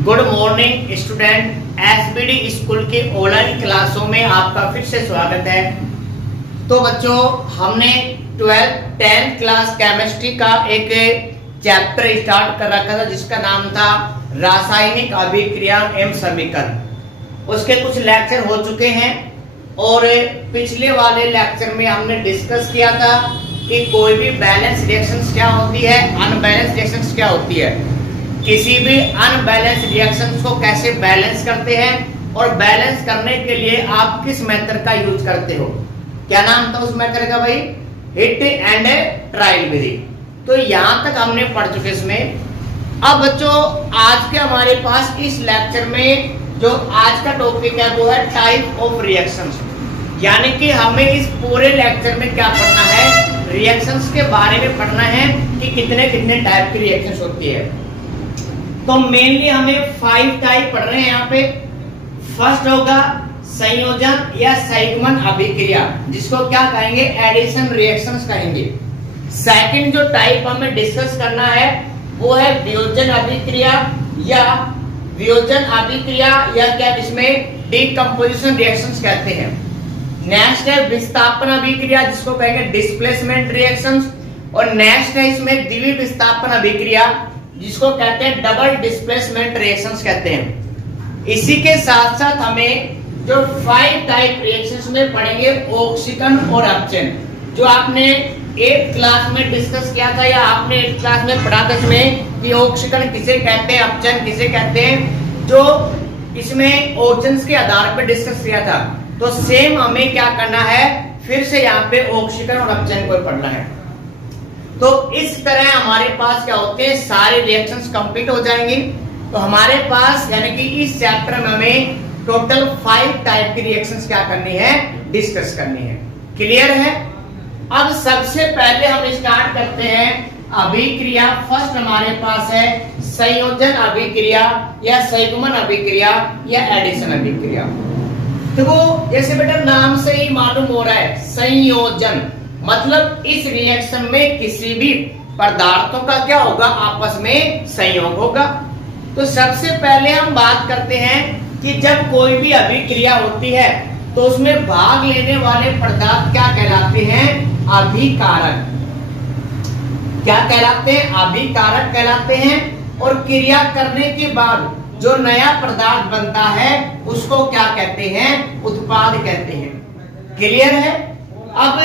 Good morning student, SBD school के online क्लासों में आपका फिर से स्वागत है। तो बच्चों, हमने 10th क्लास केमिस्ट्री का एक चैप्टर स्टार्ट कर रखा था जिसका नाम था रासायनिक अभिक्रिया एवं समीकरण। उसके कुछ लेक्चर हो चुके हैं और पिछले वाले लेक्चर में हमने डिस्कस किया था कि कोई भी बैलेंस रिएक्शंस क्या होती है, अनबैलेंस रिएक्शंस क्या होती है, किसी भी अनबैलेंस रिएक्शंस को कैसे बैलेंस करते हैं और बैलेंस करने के लिए आप किस मेथड का यूज करते हो। क्या नाम था उस मेथड का भाई? हिट एंड ट्रायल विधि। तो यहां तक हमने पढ़ चुके इसमें। अब बच्चों, आज के हमारे पास इस लेक्चर में जो आज का टॉपिक है वो है टाइप ऑफ रिएक्शंस। यानी कि हमें इस पूरे लेक्चर में क्या पढ़ना है, रिएक्शंस के बारे में पढ़ना है कि कितने कितने टाइप की रिएक्शंस होती है। तो मेनली हमें 5 टाइप पढ़ रहे हैं यहाँ पे। फर्स्ट होगा संयोजन या संयुग्मन अभिक्रिया, जिसको क्या कहेंगे, एडिशन रिएक्शंस कहेंगे। सेकंड जो टाइप हमें डिस्कस करना है वो है वियोजन अभिक्रिया या क्या जिसमें डीकंपोजिशन रिएक्शंस कहते हैं। नेक्स्ट है विस्थापन अभिक्रिया, जिसको कहेंगे डिस्प्लेसमेंट रिएक्शंस। और नेक्स्ट है इसमें द्वितीय विस्थापन अभिक्रिया, जिसको कहते हैं डबल डिस्प्लेसमेंट रिएक्शंस कहते हैं। इसी के साथ साथ हमें जो 5 टाइप रिएक्शंस में पढ़ेंगे ऑक्सीकरण और अपचयन, जो आपने 8th क्लास में डिस्कस किया था या आपने 8th क्लास में पढ़ा था इसमें कि ऑक्सीकरण किसे कहते हैं, अपचयन किसे कहते हैं, जो इसमें ऑप्शंस के आधार पर डिस्कस किया था। तो सेम हमें क्या करना है, फिर से यहाँ पे ऑक्सीकरण और अपचयन को पढ़ना है। तो इस तरह हमारे पास क्या होते हैं, सारे रिएक्शंस कंप्लीट हो जाएंगे। तो हमारे पास यानी कि इस चैप्टर में हमें टोटल 5 टाइप की रिएक्शंस क्या करनी है, डिस्कस करनी है। क्लियर है? अब सबसे पहले हम स्टार्ट करते हैं अभिक्रिया। फर्स्ट हमारे पास है संयोजन अभिक्रिया या संयुग्मन अभिक्रिया या एडिशन अभिक्रिया। देखो, जैसे बेटा नाम से ही मालूम हो रहा है, संयोजन मतलब इस रिएक्शन में किसी भी पदार्थों का क्या होगा, आपस में संयोग होगा। तो सबसे पहले हम बात करते हैं कि जब कोई भी अभिक्रिया होती है तो उसमें भाग लेने वाले पदार्थ क्या कहलाते हैं, अभिकारक। क्या कहलाते हैं? अभिकारक कहलाते हैं। और क्रिया करने के बाद जो नया पदार्थ बनता है उसको क्या कहते हैं, उत्पाद कहते हैं। क्लियर है? अब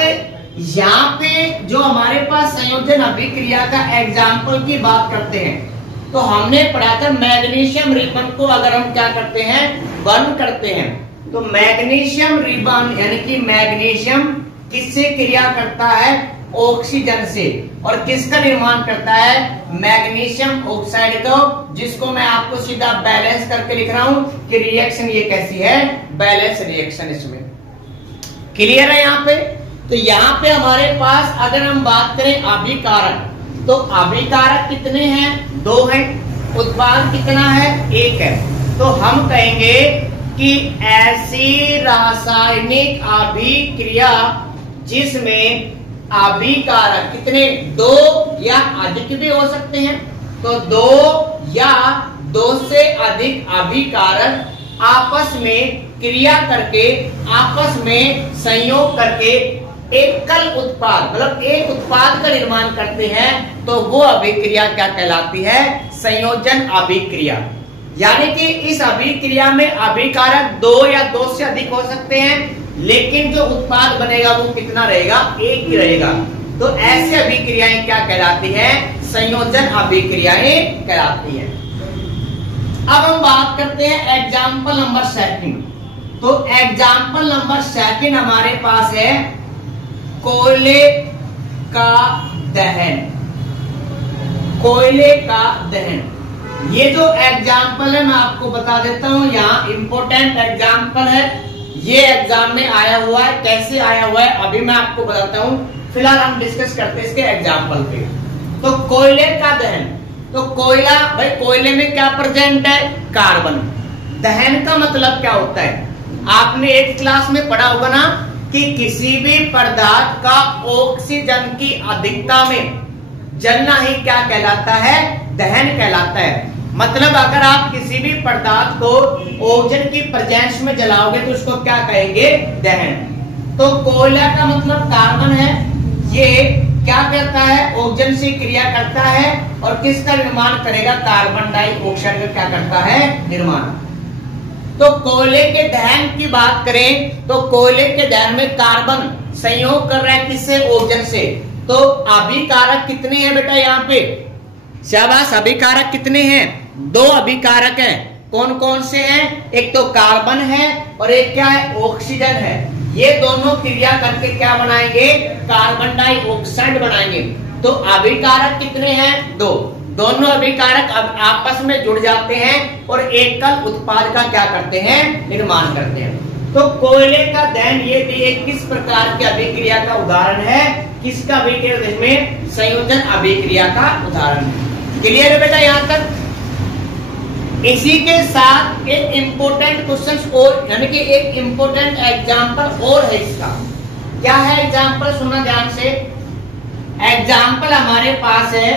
यहाँ पे जो हमारे पास संयोजन अभिक्रिया का एग्जाम्पल की बात करते हैं तो हमने पढ़ा था मैग्नीशियम रिबन को अगर हम क्या करते हैं, बर्न करते हैं तो मैग्नीशियम रिबन यानी कि मैग्नीशियम किससे क्रिया करता है, ऑक्सीजन से। और किसका निर्माण करता है, मैग्नीशियम ऑक्साइड का, जिसको मैं आपको सीधा बैलेंस करके लिख रहा हूं कि रिएक्शन ये कैसी है, बैलेंस रिएक्शन इसमें। क्लियर है यहाँ पे? तो यहाँ पे हमारे पास अगर हम बात करें अभिकारक, तो अभिकारक कितने हैं, 2 हैं। उत्पाद कितना है, 1 है। तो हम कहेंगे कि ऐसी रासायनिक अभिक्रिया जिसमें अभिकारक कितने, 2 या अधिक भी हो सकते हैं। तो 2 या 2 से अधिक अभिकारक आपस में क्रिया करके, आपस में संयोग करके एकल उत्पाद मतलब एक उत्पाद का निर्माण करते हैं, तो वो अभिक्रिया क्या कहलाती है, संयोजन अभिक्रिया। यानी कि इस अभिक्रिया में अभिकारक 2 या 2 से अधिक हो सकते हैं, लेकिन जो उत्पाद बनेगा वो कितना रहेगा, 1 ही रहेगा। तो ऐसी अभिक्रियाएं क्या कहलाती हैं, संयोजन अभिक्रियाएं कहलाती हैं। अब हम बात करते हैं एग्जाम्पल नंबर 2। तो एग्जाम्पल नंबर 2 हमारे पास है कोयले का दहन। कोयले का दहन, ये जो एग्जाम्पल है मैं आपको बता देता हूं, यहाँ इंपॉर्टेंट एग्जाम्पल है, ये एग्जाम में आया हुआ है। कैसे आया हुआ है अभी मैं आपको बताता हूं, फिलहाल हम डिस्कस करते हैं इसके एग्जाम्पल पे। तो कोयले का दहन, तो कोयला, भाई कोयले में क्या प्रेजेंट है, कार्बन। दहन का मतलब क्या होता है, आपने 8th क्लास में पढ़ा होगा ना कि किसी भी पदार्थ का ऑक्सीजन की अधिकता में जलना ही क्या कहलाता है, दहन कहलाता है। मतलब अगर आप किसी भी पदार्थ को ऑक्सीजन की प्रेजेंस में जलाओगे तो उसको क्या कहेंगे? दहन। तो कोयला का मतलब कार्बन है, ये क्या करता है? ऑक्सीजन से क्रिया करता है और किसका निर्माण करेगा? कार्बन डाइऑक्साइड का क्या करता है? निर्माण। तो कोयले के दहन की बात करें तो कोयले के दहन में कार्बन संयोग कर रहा है किससे? ऑक्सीजन से। तो अभिकारक कितने हैं बेटा यहाँ पे? शाबाश, अभिकारक कितने हैं? 2 अभिकारक हैं। कौन कौन से हैं? एक तो कार्बन है और एक क्या है? ऑक्सीजन है। ये दोनों क्रिया करके क्या बनाएंगे? कार्बन डाइऑक्साइड बनाएंगे। तो अभिकारक कितने हैं? 2। दोनों अभिकारक अब आपस में जुड़ जाते हैं और एकल उत्पाद का क्या करते हैं? निर्माण करते हैं। तो कोयले का दहन ये भी एक किस प्रकार की अभिक्रिया का उदाहरण है? किसका अभिक्रिया? इसमें संयोजन अभिक्रिया का उदाहरण है। क्लियर है बेटा यहाँ तक? इसी के साथ एक इंपोर्टेंट क्वेश्चन और, यानी कि एक इंपोर्टेंट एग्जांपल और है इसका। क्या है एग्जांपल? सुनना ध्यान से। एग्जांपल हमारे पास है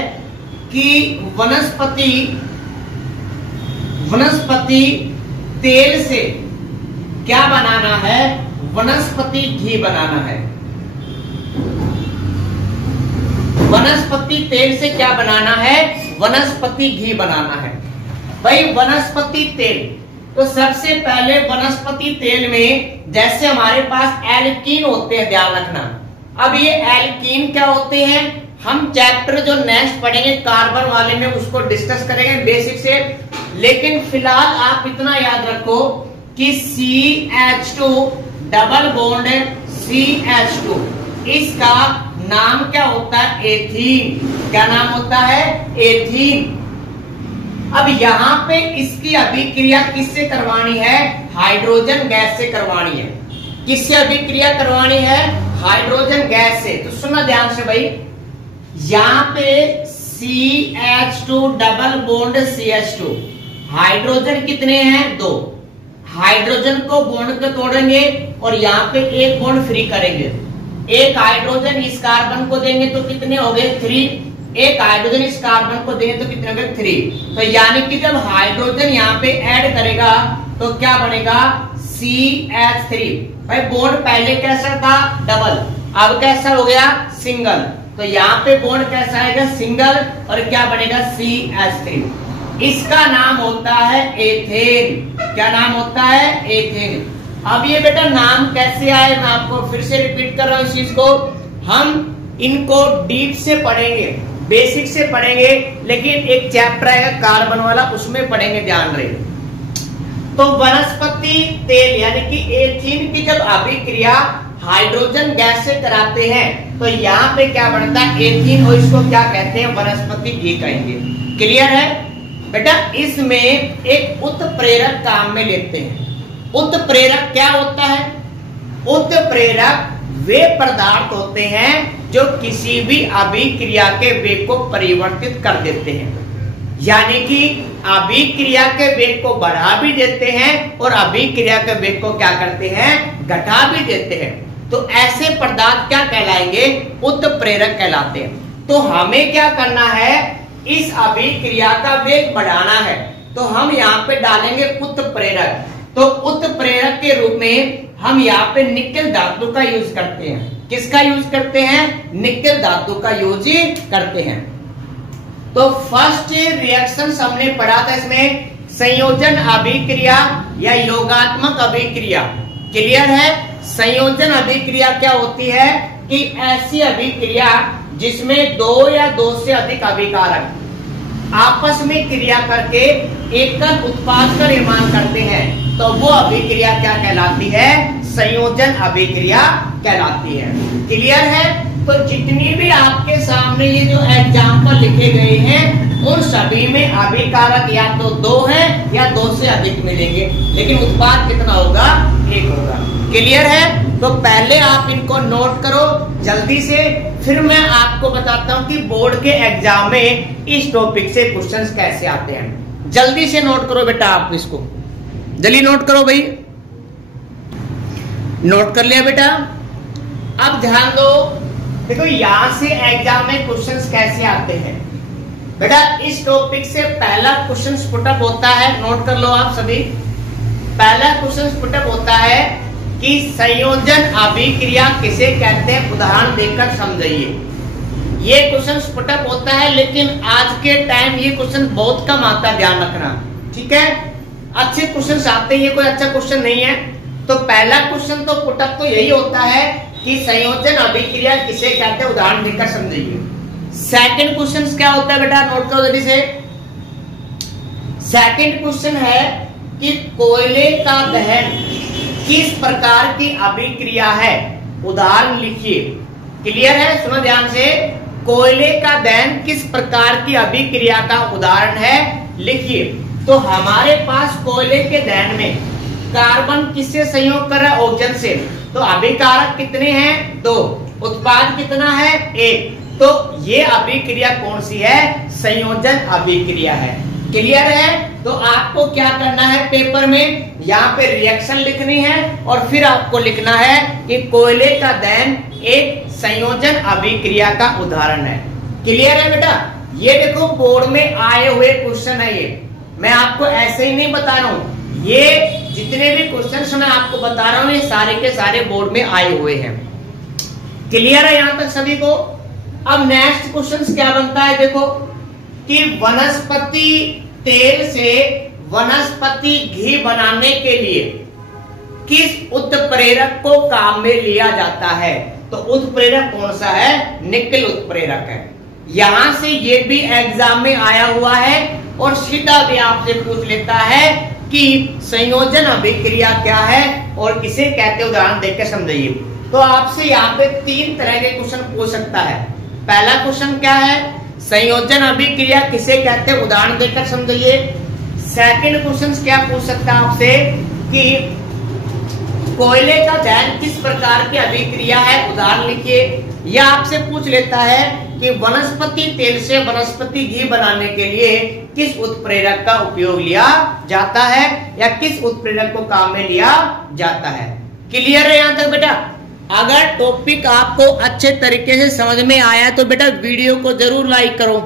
कि वनस्पति तेल से क्या बनाना है? वनस्पति घी बनाना है। वनस्पति तेल से क्या बनाना है? वनस्पति घी बनाना है। भाई वनस्पति तेल, तो सबसे पहले वनस्पति तेल में जैसे हमारे पास एल्कीन होते हैं, ध्यान रखना। अब ये एल्कीन क्या होते हैं? हम चैप्टर जो नेक्स्ट पढ़ेंगे कार्बन वाले में उसको डिस्कस करेंगे बेसिक से, लेकिन फिलहाल आप इतना याद रखो कि CH2 डबल बॉन्ड CH2, इसका नाम क्या होता है? एथीन। क्या नाम होता है? एथीन। अब यहाँ पे इसकी अभिक्रिया किससे करवानी है? हाइड्रोजन गैस से करवानी है। किससे अभिक्रिया करवानी है? हाइड्रोजन गैस से। तो सुनना ध्यान से भाई, यहाँ पे CH2 double bond CH2, hydrogen कितने हैं? 2। हाइड्रोजन को बॉन्ड को तोड़ेंगे और यहाँ पे एक बॉन्ड फ्री करेंगे। एक हाइड्रोजन इस कार्बन को देंगे तो कितने हो गए? 3। एक हाइड्रोजन इस कार्बन को देंगे तो कितने हो गए? 3। तो यानी कि जब हाइड्रोजन यहाँ पे ऐड करेगा तो क्या बनेगा? CH3। भाई बॉन्ड पहले कैसा था? डबल, अब कैसा हो गया? सिंगल। तो यहाँ पे बॉन्ड कैसा आएगा? सिंगल, और क्या बनेगा? CH3। इसका नाम होता है एथेन। क्या नाम होता है? एथेन। अब ये बेटा नाम कैसे आए, मैं आपको फिर से रिपीट कर रहा हूं इस चीज को। हम इनको डीप से पढ़ेंगे, बेसिक से पढ़ेंगे, लेकिन एक चैप्टर आएगा कार्बन वाला, उसमें पढ़ेंगे, ध्यान रहे। तो वनस्पति तेल यानी कि एथीन की जब अभिक्रिया हाइड्रोजन गैस से कराते हैं तो यहाँ पे क्या बनता है? एथीन, और इसको क्या कहते हैं? वनस्पति घी कहेंगे। क्लियर है बेटा? इसमें एक उत्प्रेरक काम में लेते हैं। उत्प्रेरक क्या होता है? उत्प्रेरक वे पदार्थ होते हैं जो किसी भी अभिक्रिया के वेग को परिवर्तित कर देते हैं, यानी कि अभिक्रिया के वेग को बढ़ा भी देते हैं और अभिक्रिया के वेग को क्या करते हैं? घटा भी देते हैं। तो ऐसे पदार्थ क्या कहलाएंगे? उत्प्रेरक कहलाते हैं। तो हमें क्या करना है? इस अभिक्रिया का वेग बढ़ाना है, तो हम यहाँ पे डालेंगे उत्प्रेरक। तो उत्प्रेरक के रूप में हम यहाँ पे निकेल धातु का यूज करते हैं। किसका यूज करते हैं? निकेल धातु का यूज करते हैं। तो फर्स्ट रिएक्शन हमने पढ़ा था इसमें संयोजन अभिक्रिया या योगात्मक अभिक्रिया। क्लियर है? संयोजन अभिक्रिया क्या होती है कि ऐसी अभिक्रिया जिसमें 2 या 2 से अधिक अभिकारक आपस में क्रिया करके एकल उत्पाद का निर्माण करते हैं, तो वो अभिक्रिया क्या कहलाती है? संयोजन अभिक्रिया कहलाती है। क्लियर है? तो जितनी भी आपके सामने ये जो एग्जाम्पल लिखे गए हैं उन सभी में अभिकारक या तो 2 है या 2 से अधिक मिलेंगे, लेकिन उत्पाद कितना होगा? 1 होगा। क्लियर है? तो पहले आप इनको नोट करो जल्दी से, फिर मैं आपको बताता हूं कि बोर्ड के एग्जाम में इस टॉपिक से क्वेश्चंस कैसे आते हैं। जल्दी से नोट करो बेटा, आप इसको जल्दी नोट करो भाई। नोट कर लिया बेटा? अब ध्यान दो, देखो यहां से एग्जाम में क्वेश्चंस कैसे आते हैं। बेटा इस टॉपिक से पहला क्वेश्चन पुटअप होता है, नोट कर लो आप सभी। पहला क्वेश्चन पुटअप होता है कि संयोजन अभिक्रिया किसे कहते हैं, उदाहरण देकर समझाइए। ये क्वेश्चन पुटअप होता है, लेकिन आज के टाइम ये क्वेश्चन बहुत कम आता है, ध्यान रखना, ठीक है। अच्छे क्वेश्चन आते हैं, ये कोई अच्छा क्वेश्चन नहीं है। तो पहला क्वेश्चन तो पुटअप तो यही होता है कि संयोजन अभिक्रिया किसे कहते हैं, उदाहरण देकर समझाइए। सेकंड क्वेश्चन क्या होता है बेटा, नोट करो जल्दी से। सेकंड क्वेश्चन है कि कोयले का दहन किस प्रकार की अभिक्रिया है, उदाहरण लिखिए। क्लियर है, सुनो ध्यान से। कोयले का दहन किस प्रकार की अभिक्रिया का उदाहरण है, लिखिए। तो हमारे पास कोयले के दहन में कार्बन किससे संयोग कर रहा है, ऑक्सीजन से। तो अभिकारक कितने हैं, 2, उत्पाद कितना है, 1। तो ये अभिक्रिया कौन सी है, संयोजन अभिक्रिया है। क्लियर है। तो आपको क्या करना है, पेपर में यहाँ पे रिएक्शन लिखनी है और फिर आपको लिखना है कि कोयले का दहन एक संयोजन अभिक्रिया का उदाहरण है। क्लियर है बेटा। ये देखो बोर्ड में आए हुए क्वेश्चन है, ये मैं आपको ऐसे ही नहीं बता रहा हूं, ये जितने भी क्वेश्चन मैं आपको बता रहा हूं ये सारे के सारे बोर्ड में आए हुए हैं। क्लियर है यहां तक सभी को। अब नेक्स्ट क्वेश्चन क्या बनता है, देखो कि वनस्पति तेल से वनस्पति घी बनाने के लिए किस उत्प्रेरक को काम में लिया जाता है। तो उत्प्रेरक कौन सा है, निकल उत्प्रेरक है। यहां से ये भी एग्जाम में आया हुआ है और सीधा भी आपसे पूछ लेता है कि संयोजन अभिक्रिया क्या है और किसे कहते हैं, उदाहरण देकर समझाइए। तो आपसे यहाँ पे 3 तरह के क्वेश्चन पूछ सकता है। पहला क्वेश्चन क्या है, संयोजन अभिक्रिया किसे कहते हैं, उदाहरण देकर समझाइए। सेकंड क्वेश्चन क्या पूछ सकता है आपसे कि कोयले का दहन किस प्रकार की अभिक्रिया है, उदाहरण लिखिए। या आपसे पूछ लेता है कि वनस्पति तेल से वनस्पति घी बनाने के लिए किस उत्प्रेरक का उपयोग लिया जाता है या किस उत्प्रेरक को काम में लिया जाता है। क्लियर है यहां तक बेटा। अगर टॉपिक आपको अच्छे तरीके से समझ में आया तो बेटा वीडियो को जरूर लाइक करो,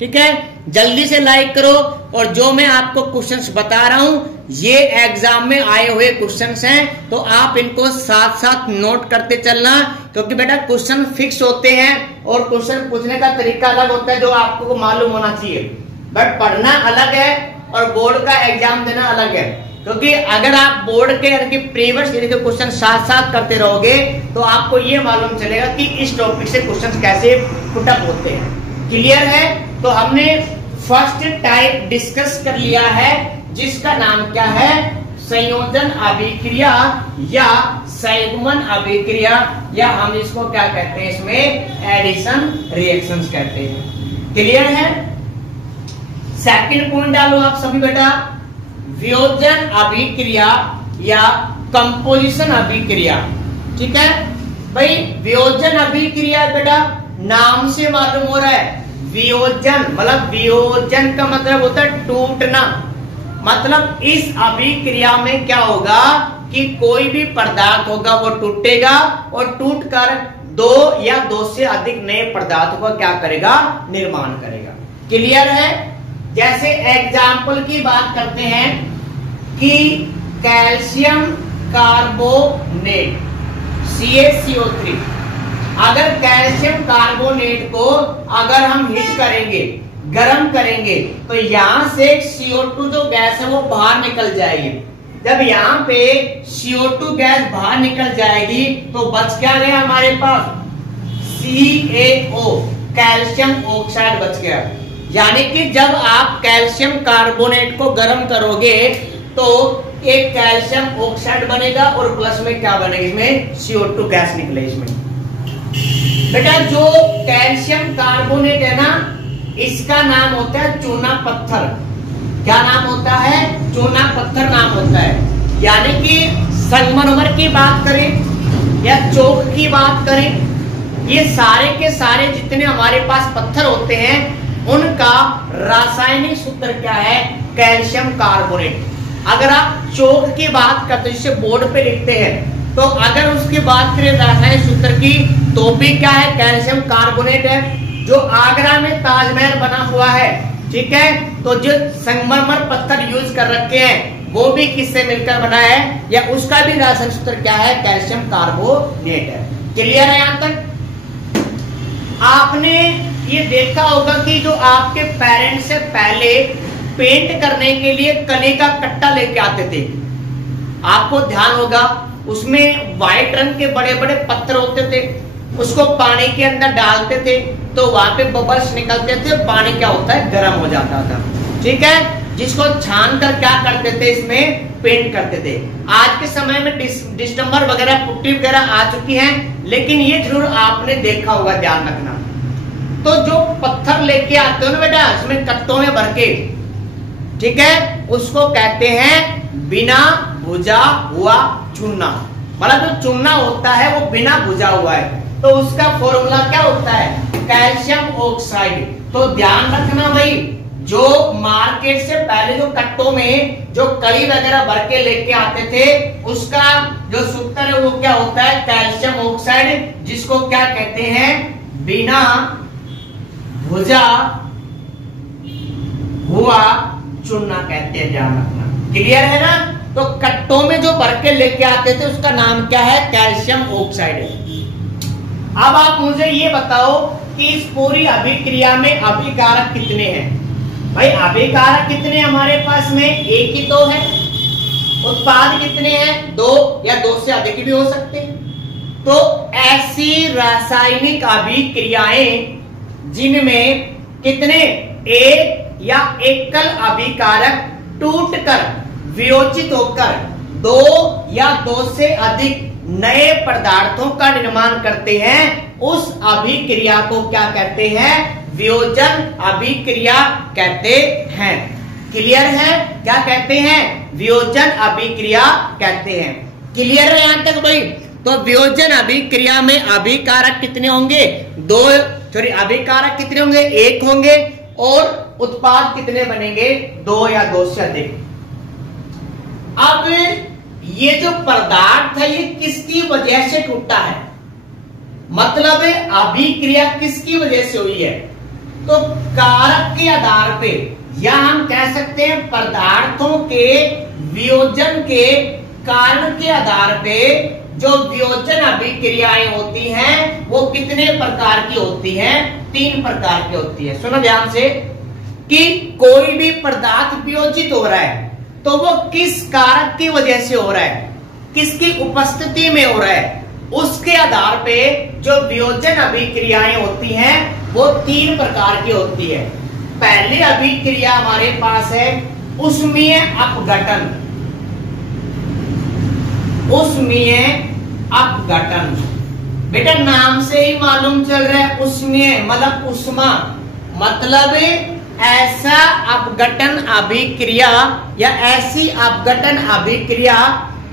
ठीक है, जल्दी से लाइक करो। और जो मैं आपको क्वेश्चंस बता रहा हूं ये एग्जाम में आए हुए क्वेश्चंस हैं, तो आप इनको साथ साथ नोट करते चलना, क्योंकि बेटा क्वेश्चन फिक्स होते हैं और क्वेश्चन पूछने का तरीका अलग होता है जो आपको मालूम होना चाहिए। बट पढ़ना अलग है और बोर्ड का एग्जाम देना अलग है, क्योंकि अगर आप बोर्ड के यानी कि प्रीवियस ईयर के क्वेश्चन साथ साथ करते रहोगे तो आपको ये मालूम चलेगा कि इस टॉपिक से क्वेश्चन कैसे पुटअप होते हैं। क्लियर है। तो हमने फर्स्ट टाइप डिस्कस कर लिया है जिसका नाम क्या है, संयोजन अभिक्रिया या संयुग्मन अभिक्रिया, या हम इसको क्या कहते हैं, इसमें एडिशन रिएक्शंस कहते हैं। क्लियर है। सेकंड पॉइंट डालो आप सभी बेटा, वियोजन अभिक्रिया या कंपोजिशन अभिक्रिया। ठीक है भाई, वियोजन अभिक्रिया बेटा नाम से मालूम हो रहा है, वियोजन मतलब वियोजन का मतलब होता है टूटना। मतलब इस अभिक्रिया में क्या होगा कि कोई भी पदार्थ होगा वो टूटेगा और टूटकर 2 या 2 से अधिक नए पदार्थों का क्या करेगा, निर्माण करेगा। क्लियर है। जैसे एग्जाम्पल की बात करते हैं कि कैल्शियम कार्बोनेट CaCO3, अगर कैल्शियम कार्बोनेट को अगर हम हीट करेंगे, गर्म करेंगे, तो यहां से CO2 जो गैस है वो बाहर निकल जाएगी। जब यहाँ पे CO2 गैस बाहर निकल जाएगी तो बच क्या गया हमारे पास, CaO कैल्शियम ऑक्साइड बच गया। यानी कि जब आप कैल्शियम कार्बोनेट को गर्म करोगे तो एक कैल्शियम ऑक्साइड बनेगा और प्लस में क्या बनेगा, इसमें CO2 गैस निकले इसमें। बेटा जो कैल्शियम कार्बोनेट है ना, इसका नाम होता है चूना पत्थर। क्या नाम होता है, चूना पत्थर नाम होता है। यानी कि संगमरमर की बात करें या चौक की बात करें, ये सारे के सारे जितने हमारे पास पत्थर होते हैं उनका रासायनिक सूत्र क्या है, कैल्शियम कार्बोनेट। अगर आप चौक की बात करते हैं जिसे बोर्ड पे लिखते हैं, तो अगर उसकी बात करें रासायनिक सूत्र की तो भी क्या है, कैल्शियम कार्बोनेट है। जो आगरा में ताजमहल बना हुआ है, ठीक है, तो जो संगमरमर पत्थर यूज कर रखे हैं वो भी किससे मिलकर बना है, या उसका भी रासायनिक सूत्र क्या है, कैल्शियम कार्बोनेट है। क्लियर है? यहां तक आपने ये देखा होगा कि जो आपके पेरेंट्स से पहले पेंट करने के लिए कली का कट्टा लेके आते थे, आपको ध्यान होगा, उसमें व्हाइट रंग के बड़े बड़े पत्थर होते थे, उसको पानी के अंदर डालते थे तो वहां पे बबल्स निकलते थे, पानी क्या होता है, गर्म हो जाता था, ठीक है, जिसको छान कर क्या करते थे, इसमें पेंट करते थे। आज के समय में डिस्टेंबर वगैरह पुट्टी वगैरह आ चुकी है, लेकिन ये जरूर आपने देखा होगा, ध्यान रखना। तो जो पत्थर लेके आते हो ना बेटा, इसमें कट्टों में भर के, ठीक है, उसको कहते हैं बिना भुजा हुआ चूना। मतलब जो चूना होता है वो बिना भुजा हुआ है, तो उसका फॉर्मूला क्या होता है, कैल्शियम ऑक्साइड। तो ध्यान रखना भाई, जो मार्केट से पहले जो कट्टों में जो कड़ी वगैरह भर के लेके आते थे, उसका जो सूत्र है वो क्या होता है, कैल्शियम ऑक्साइड, जिसको क्या कहते हैं, बिना भुजा हुआ चूना कहते हैं, ध्यान रखना। क्लियर है ना? तो कट्टों में जो भर के लेके आते थे उसका नाम क्या है, कैल्शियम ऑक्साइड। अब आप मुझे ये बताओ कि इस पूरी अभिक्रिया में अभिकारक कितने हैं? भाई अभिकारक कितने हमारे पास में, एक ही तो है। उत्पाद कितने हैं, दो या दो से अधिक भी हो सकते हैं। तो ऐसी रासायनिक अभिक्रियाएं जिनमें कितने, एक या एकल अभिकारक टूटकर वियोजित होकर दो या दो से अधिक नए पदार्थों का निर्माण करते हैं, उस अभिक्रिया को क्या कहते हैं, वियोजन अभिक्रिया कहते हैं। क्लियर है? क्या कहते हैं, वियोजन अभिक्रिया कहते हैं। क्लियर है यहां तक भाई? तो वियोजन अभिक्रिया में अभिकारक कितने होंगे, दो, सॉरी अभिकारक कितने होंगे, एक होंगे, और उत्पाद कितने बनेंगे, दो या दो से अधिक। अब ये जो पदार्थ है ये किसकी वजह से टूटा है, मतलब अभिक्रिया किसकी वजह से हुई है, तो कारक के आधार पे, या हम कह सकते हैं पदार्थों के वियोजन के कारण के आधार पे जो वियोजन अभिक्रियाएं होती हैं वो कितने प्रकार की होती हैं, तीन प्रकार की होती है। सुनो ध्यान से कि कोई भी पदार्थ वियोजित हो रहा है तो वो किस कारक की वजह से हो रहा है, किसकी उपस्थिति में हो रहा है, उसके आधार पे जो वियोजन अभिक्रियाएं होती हैं वो तीन प्रकार की होती है। पहली अभिक्रिया हमारे पास है उष्मीय अपघटन। उष्मीय अपघटन, बेटा नाम से ही मालूम चल रहा है, उष्मीय मतलब उष्मा, मतलब ऐसा अपघटन अभिक्रिया या ऐसी अपघटन अभिक्रिया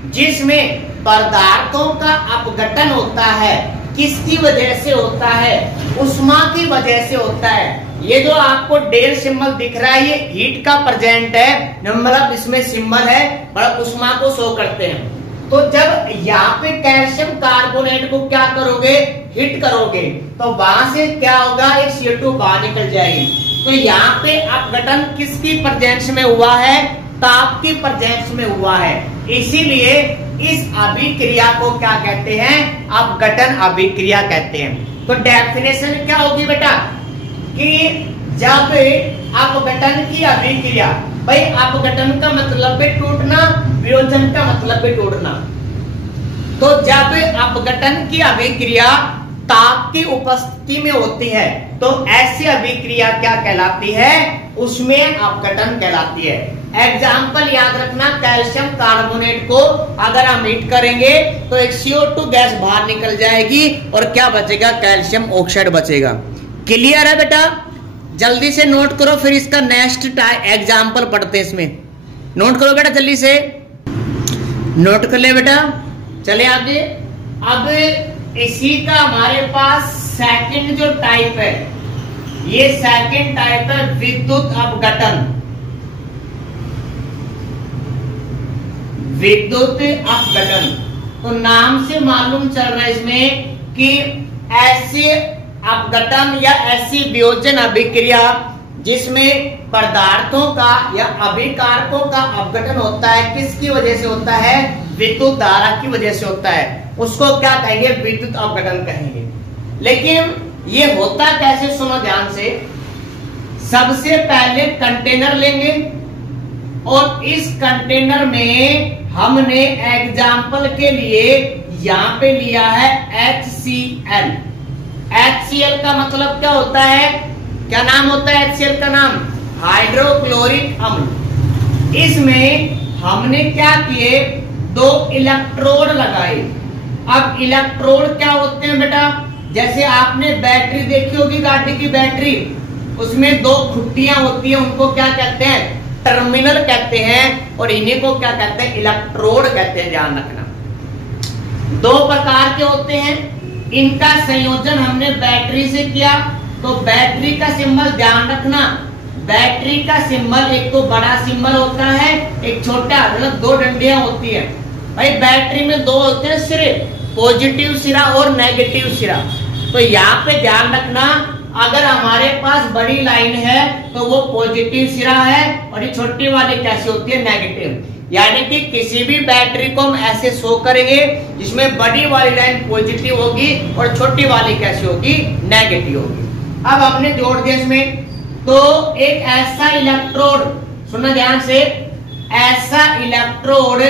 जिसमें पदार्थों का अपघटन होता है, किसकी वजह से होता है, उष्मा की वजह से होता है। ये जो आपको डेल सिंबल दिख रहा है ये हीट का प्रेजेंट है, मतलब इसमें सिंबल है, मतलब उष्मा को शो करते हैं। तो जब यहाँ पे कैल्शियम कार्बोनेट को क्या करोगे, हिट करोगे, तो वहां से क्या होगा, एक CO2 बाहर निकल जाएगी। तो यहाँ पे अपघटन किसकी प्रेजेंस में हुआ है, ताप की प्रेजेंस में हुआ है, इसीलिए इस अभिक्रिया को क्या कहते हैं, अपघटन अभिक्रिया कहते हैं। तो डेफिनेशन क्या होगी बेटा, कि जब अपघटन की अभिक्रिया, भाई अपघटन का मतलब है टूटना, वियोजन का मतलब है तोड़ना। तो जब अपघटन की अभिक्रिया ताप की उपस्थिति में होती है तो ऐसी अभिक्रिया क्या कहलाती है, उसमें अपघटन कहलाती है। एग्जाम्पल याद रखना, कैल्शियम कार्बोनेट को अगर हम हीट करेंगे तो एक CO2 गैस बाहर निकल जाएगी और क्या बचेगा, कैल्शियम ऑक्साइड बचेगा। क्लियर है बेटा? जल्दी से नोट करो, फिर इसका नेक्स्ट एग्जाम्पल पढ़ते हैं। इसमें नोट करो बेटा, जल्दी से नोट कर ले बेटा, चले आगे। अब इसी का हमारे पास सेकंड जो टाइप है, ये सेकंड टाइप है विद्युत अपघटन। विद्युत अपघटन, तो नाम से मालूम चल रहा है इसमें कि ऐसे अपघटन या ऐसी वियोजन अभिक्रिया जिसमें पदार्थों का या अभिकारकों का अपघटन होता है, किसकी वजह से होता है? विद्युत धारा की वजह से होता है, उसको क्या कहेंगे? विद्युत अपघटन कहेंगे। लेकिन ये होता कैसे, सुनो ध्यान से। सबसे पहले कंटेनर लेंगे और इस कंटेनर में हमने एग्जाम्पल के लिए यहां पे लिया है HCl। HCl का मतलब क्या होता है? क्या नाम होता है HCl का नाम? हाइड्रोक्लोरिक अम्ल। इसमें हमने क्या किए? 2 इलेक्ट्रोड लगाए। अब इलेक्ट्रोड क्या होते हैं बेटा? जैसे आपने बैटरी देखी होगी, गाड़ी की बैटरी, उसमें 2 खुट्टियां होती हैं, उनको क्या कहते हैं? टर्मिनल कहते हैं। और इन्हीं को क्या कहते हैं? इलेक्ट्रोड कहते हैं, ध्यान रखना। 2 प्रकार के होते हैं, इनका संयोजन हमने बैटरी से किया। तो बैटरी का सिंबल ध्यान रखना, बैटरी का सिंबल एक तो बड़ा सिंबल होता है, एक छोटा, मतलब 2 डंडियां होती है। भाई बैटरी में 2 होते हैं सिरे, पॉजिटिव सिरा और नेगेटिव सिरा। तो यहाँ पे ध्यान रखना, अगर हमारे पास बड़ी लाइन है तो वो पॉजिटिव सिरा है और ये छोटी वाली कैसी होती है? नेगेटिव। यानी कि किसी भी बैटरी को हम ऐसे शो करेंगे जिसमें बड़ी वाली लाइन पॉजिटिव होगी और छोटी वाली कैसी होगी? नेगेटिव होगी। अब हमने जोड़ दिया इसमें, तो एक ऐसा इलेक्ट्रोड, सुनना ध्यान से, ऐसा इलेक्ट्रोड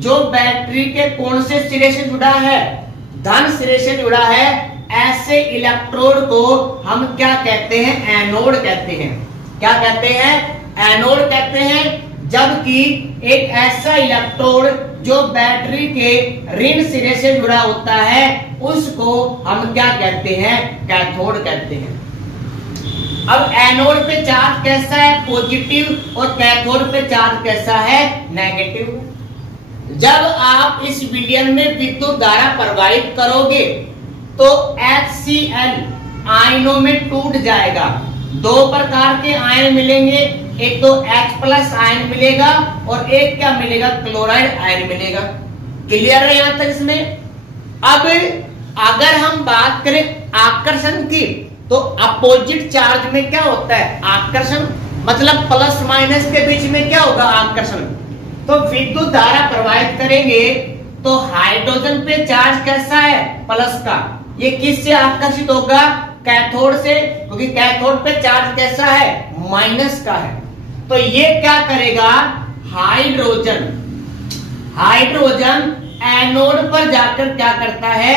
जो बैटरी के कौन से सिरे से जुड़ा है? धन सिरे से जुड़ा है। ऐसे इलेक्ट्रोड को हम क्या कहते हैं? एनोड कहते हैं। क्या कहते हैं? एनोड कहते हैं। जबकि एक ऐसा इलेक्ट्रोड जो बैटरी के ऋण सिरे से जुड़ा होता है, उसको हम क्या कहते हैं? कैथोड कहते हैं। अब एनोड पे चार्ज कैसा है? पॉजिटिव। और कैथोड पे चार्ज कैसा है? नेगेटिव। जब आप इस विलयन में विद्युत धारा प्रवाहित करोगे तो HCl आयनों में टूट जाएगा। 2 प्रकार के आयन मिलेंगे, एक तो H+ आयन मिलेगा और एक क्या मिलेगा? क्लोराइड आयन मिलेगा। क्लियर है यहां तक इसमें? अब अगर हम बात करें आकर्षण की, तो अपोजिट चार्ज में क्या होता है? आकर्षण। मतलब प्लस माइनस के बीच में क्या होगा? आकर्षण। तो विद्युत धारा प्रवाहित करेंगे तो हाइड्रोजन पे चार्ज कैसा है? प्लस का। ये किससे आकर्षित होगा? कैथोड से, क्योंकि कैथोड पे चार्ज कैसा है? माइनस का है। तो ये क्या करेगा? हाइड्रोजन एनोड पर जाकर क्या करता है?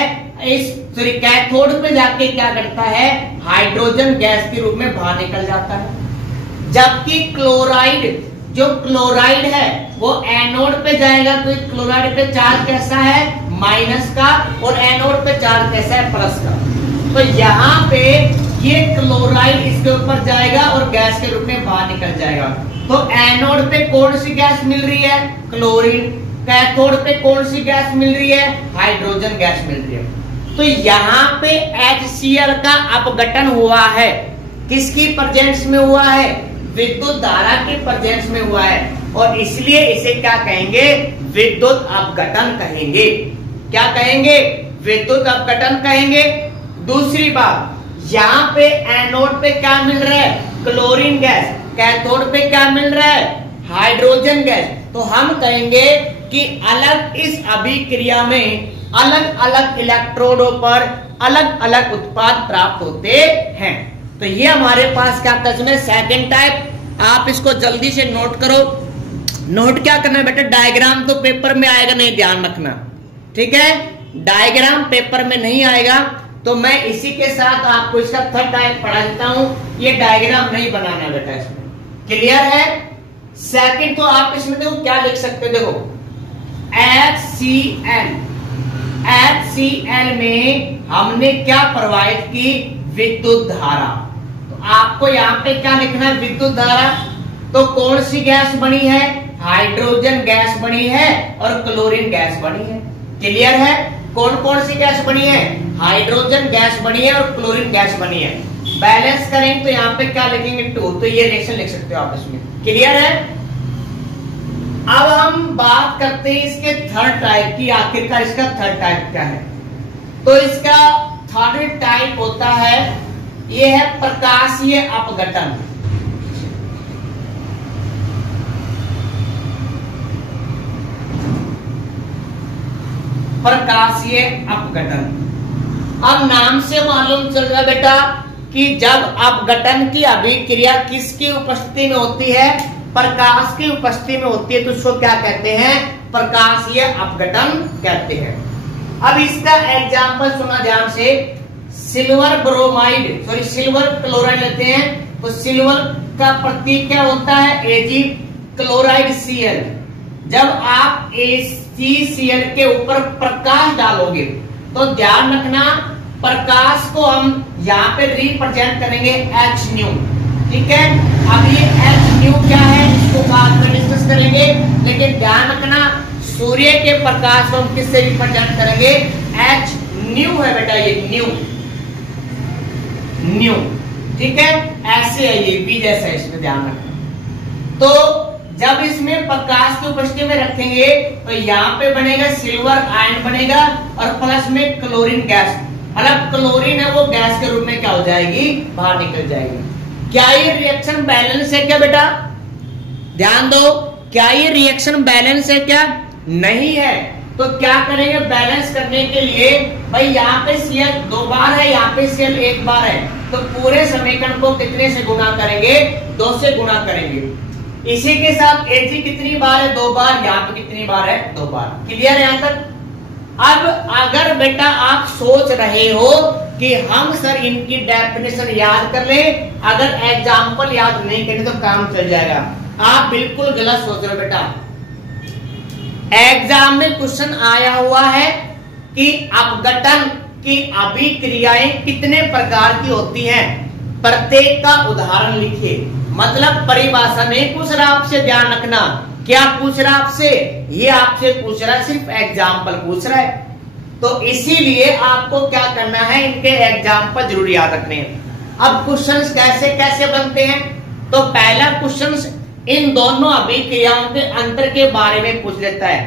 इस कैथोड पे जाके क्या करता है? हाइड्रोजन गैस के रूप में बाहर निकल जाता है। जबकि क्लोराइड, जो क्लोराइड है वो एनोड पे जाएगा, तो क्लोराइड पे चार्ज कैसा है? माइनस का। और एनोड पे चार्ज कैसा है? प्लस का। तो यहाँ पे ये क्लोराइड इसके ऊपर जाएगा और गैस के रूप में बाहर निकल जाएगा। तो एनोड पे कौन सी गैस मिल रही है? क्लोरीन। कैथोड पे कौन सी गैस मिल रही है? हाइड्रोजन गैस मिल रही है। तो यहाँ पे HCl का अपघटन हुआ है, किसकी प्रेजेंस में हुआ है? विद्युत धारा के प्रेजेंस में हुआ है, और इसलिए इसे क्या कहेंगे? विद्युत अपघटन कहेंगे। क्या कहेंगे? विद्युत अपघटन कहेंगे। दूसरी बात, यहाँ पे एनोड पे क्या मिल रहा है? Chlorine gas. कैथोड पे क्या मिल रहा है? Hydrogen gas. तो हम कहेंगे कि अलग इस अभिक्रिया में अलग अलग इलेक्ट्रोडों पर अलग अलग उत्पाद प्राप्त होते हैं। तो ये हमारे पास क्या था? Second type. आप इसको जल्दी से नोट करो। नोट क्या करना है बेटा? डायग्राम तो पेपर में आएगा नहीं, ध्यान रखना, ठीक है? डायग्राम पेपर में नहीं आएगा, तो मैं इसी के साथ आपको इसका थर्ड टाइप पढ़ा देता हूं। ये डायग्राम नहीं बनाना बेटा इसमें, क्लियर है? सेकंड तो आप इसमें देखो क्या लिख सकते हो, देखो HCl में हमने क्या प्रवाहित की? विद्युत धारा। तो आपको यहाँ पे क्या लिखना है? विद्युत धारा। तो कौन सी गैस बनी है? हाइड्रोजन गैस बनी है और क्लोरीन गैस बनी है। क्लियर है? कौन कौन सी गैस बनी है? हाइड्रोजन गैस बनी है और क्लोरीन गैस बनी है। बैलेंस करेंगे तो यहाँ पे क्या लिखेंगे? 2। तो ये रिएक्शन लिख सकते हो आप इसमें। क्लियर है? अब हम बात करते हैं इसके थर्ड टाइप की। आखिरकार इसका थर्ड टाइप क्या है? तो इसका थर्ड टाइप होता है ये है प्रकाशीय अपघटन। प्रकाशीय अपघटन। अब नाम से मालूम चल रहा बेटा कि जब अपघटन की अभिक्रिया किसकी उपस्थिति में होती है, प्रकाश की उपस्थिति में होती है, तो उसको क्या कहते हैं, प्रकाशीय अपघटन कहते हैं। अब इसका एग्जाम्पल सुना ध्यान से, silver bromide sorry silver chloride लेते हैं, तो सिल्वर का प्रतीक क्या होता है, Ag, क्लोराइड Cl। जब आप AgCl के ऊपर प्रकाश डालोगे तो ध्यान रखना प्रकाश को हम यहाँ पे रिप्रेजेंट करेंगे hν, ठीक है। अब ये hν क्या है इसको बाद में डिस्कस करेंगे, लेकिन ध्यान रखना सूर्य के प्रकाश को हम किससे रिप्रेजेंट करेंगे, hν है बेटा, ये न्यू, ठीक है, ऐसे है ये भी जैसा है, इसमें ध्यान रखना। तो जब इसमें प्रकाश की उपस्थिति में रखेंगे तो यहाँ पे बनेगा सिल्वर आयन बनेगा और प्लस में क्लोरीन गैस, मतलब क्लोरीन है वो गैस के रूप में क्या हो जाएगी, बाहर निकल जाएगी। क्या ये रिएक्शन बैलेंस है क्या बेटा, ध्यान दो, क्या ये रिएक्शन बैलेंस है क्या, नहीं है। तो क्या करेंगे बैलेंस करने के लिए, भाई यहाँ पे Cl 2 बार है, यहाँ पे Cl 1 बार है, तो पूरे समीकरण को कितने से गुणा करेंगे, 2 से गुणा करेंगे। इसी के साथ Ag कितनी बार है, 2 बार, यहाँ पे कितनी बार है, 2 बार। क्लियर है यहाँ तक। अब अगर बेटा आप सोच रहे हो कि हम सर इनकी डेफिनेशन याद कर ले, अगर एग्जाम्पल याद नहीं करें तो काम चल जाएगा, आप बिल्कुल गलत सोच रहे हो बेटा। एग्जाम में क्वेश्चन आया हुआ है कि अपघटन की अभिक्रियाएं कितने प्रकार की होती हैं, प्रत्येक का उदाहरण लिखिए। मतलब परिभाषा नहीं पूछ रहा आपसे, ध्यान रखना। क्या पूछ रहा आपसे, ये आपसे पूछ रहा है, सिर्फ एग्जाम्पल पूछ रहा है। तो इसीलिए आपको क्या करना है, इनके एग्जाम्पल जरूर याद रखने हैं। अब क्वेश्चंस कैसे कैसे बनते हैं, तो पहला क्वेश्चंस इन दोनों अभिक्रियाओं के अंतर के बारे में पूछ लेता है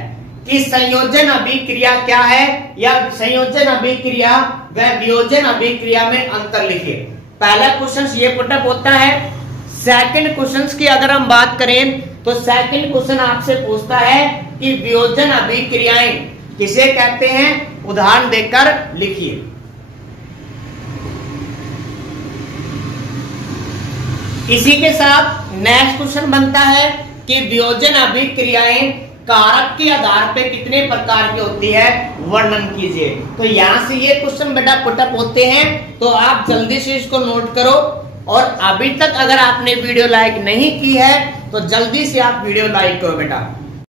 कि संयोजन अभिक्रिया क्या है, या संयोजन अभिक्रिया व वियोजन अभिक्रिया में अंतर लिखिए। पहला क्वेश्चन ये पुटअप होता है। सेकंड क्वेश्चन की अगर हम बात करें तो सेकंड क्वेश्चन आपसे पूछता है कि वियोजन अभिक्रियाएं किसे कहते हैं, उदाहरण देकर लिखिए। इसी के साथ नेक्स्ट क्वेश्चन बनता है कि वियोजन अभिक्रियाएं कारक के आधार पे कितने प्रकार की होती है, वर्णन कीजिए। तो यहां से ये क्वेश्चन बेटा पुटअप होते हैं, तो आप जल्दी से इसको नोट करो। और अभी तक अगर आपने वीडियो लाइक नहीं की है तो जल्दी से आप वीडियो लाइक करो बेटा।